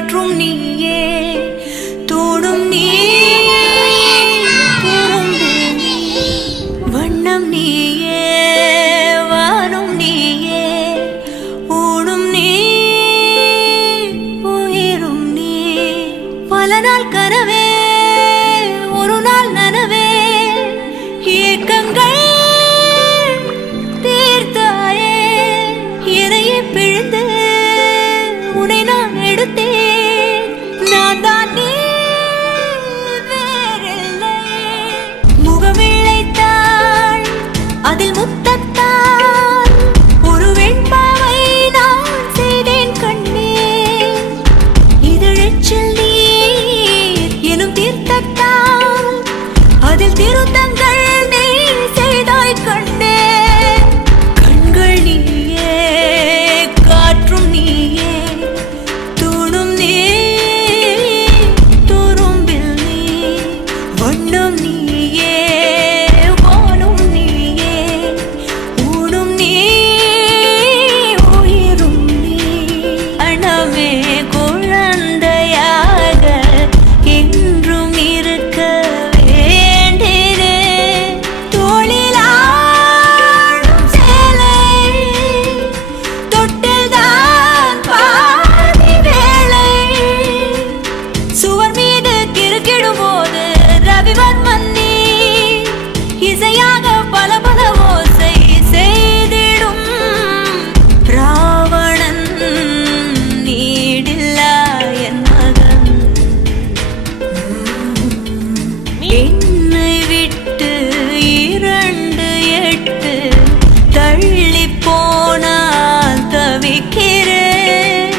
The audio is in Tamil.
காற்றும் நீயே தோடும் நீ வண்ணம் நீயே வானும் நீயே ஊடும் நீ உயிரும் நீ பல நாள் கனவே ஒரு நாள் நனவே ஏக்கங்கள் தீர்த்தாயே என்னையே பிழிந்து உன்னை நான் எடுத்தேன் நான் தான் நீ வேறில்லை முகமிழைத்தாள் அதில் முத்தத்தால் ஒரு வெண்பாவை நான் செய்தேன் கண்ணே இதழச்சில் நீர் எனும் தீர்த்தத்தால் அதில் திருத்தங்கள் நீ செய்தாய் கண்ணே கண்கள் நீயே காற்றும் நீயே தூணும் நீ துரும்பில் நீ வண்ணம் நீயே வானும் நீயே ஊடும் நீ உயிரும் நீ அனமே குழந்தையாக என்றும் இருக்க வேண்டினே தோளிலாடும் சேலை தொட்டில்தான் பாதி வேளை சுவர் மீது கிறுக்கிடும் போது ரவிவர்மன் நீ இசையாக பல பல ஓசை செய்திடும் ராவணன் நீடில்லா என் மகன் என்னை விட்டு 2 தள்ளி போனால் தவிக்கிறேன்